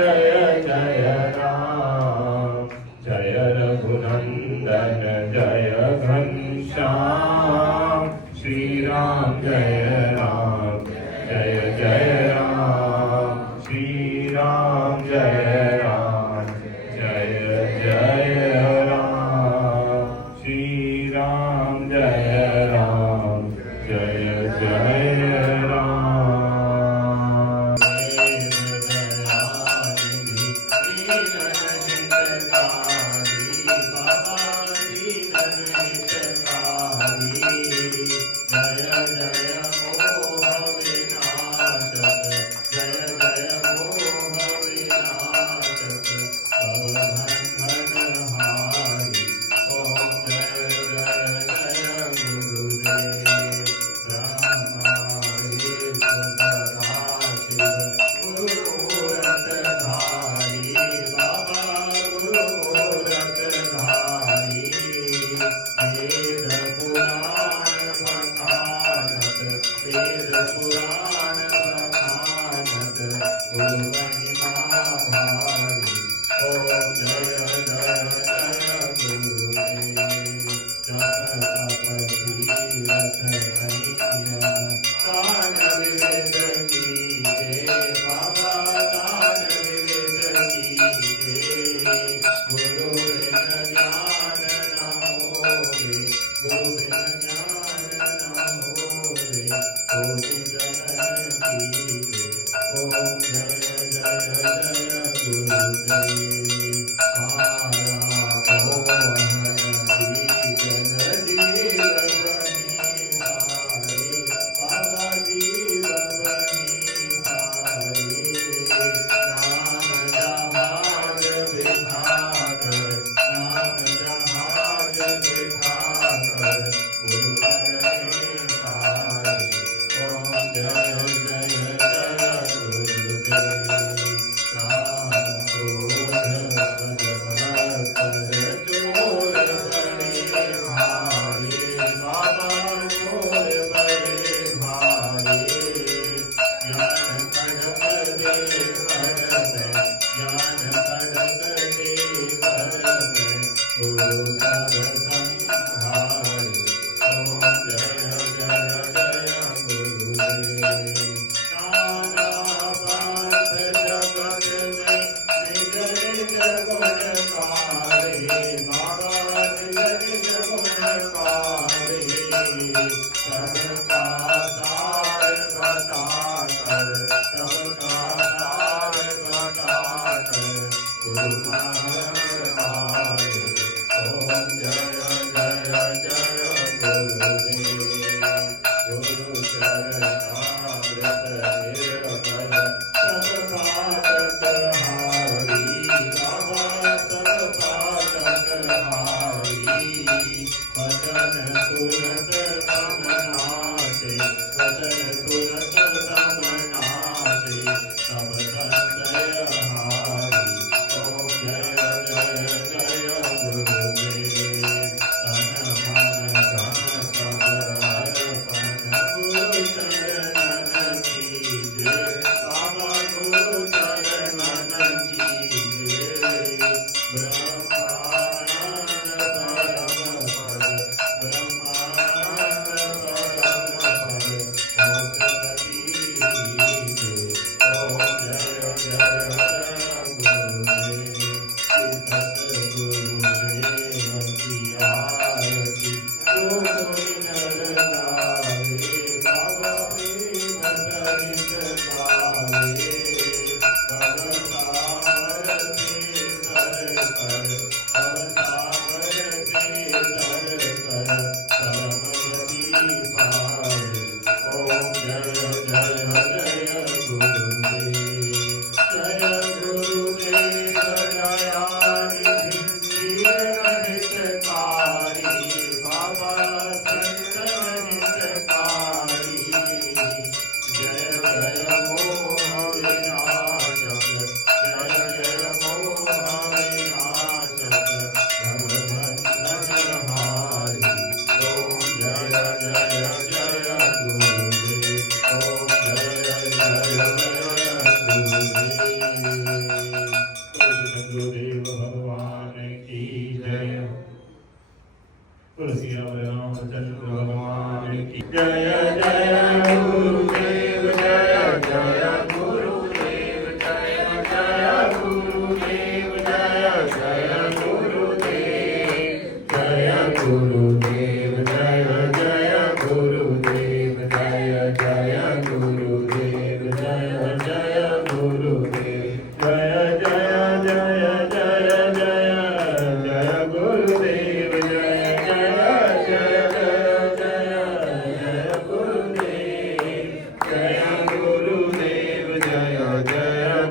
जय जय राम, जय रघुनंदन जय घनश्याम, श्री राम जय राम, जय जय राम, श्री राम जय राम, जय जय राम, श्री राम जय राम, जय जय राम। Om Jai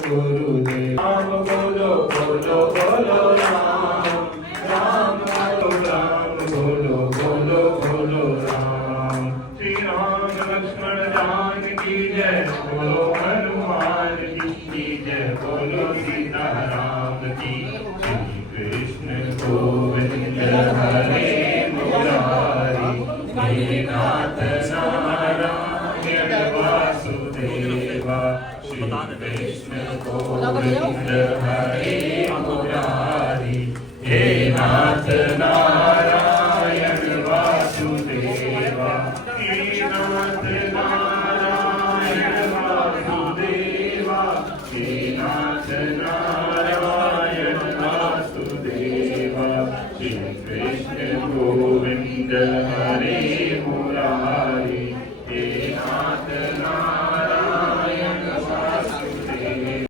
गुरुदेव राम बोलो बोलो बोलो राम राम बोलो बोलो बोलो राम श्री राम लक्ष्मण जानकी जय बोलो हनुमान की जय बोलो सीताराम की श्री कृष्ण गोविंद हरे मुरारी हे नाथ नारायण वासुदेवा श्री कृष्ण गोविंद हरे मुरारी हे नाथ नारायण वासुदेवा हे नाथ नारायण वासुदेवा हे नाथ नारायण वासुदेवा श्री कृष्ण गोविंद हरे मुरारी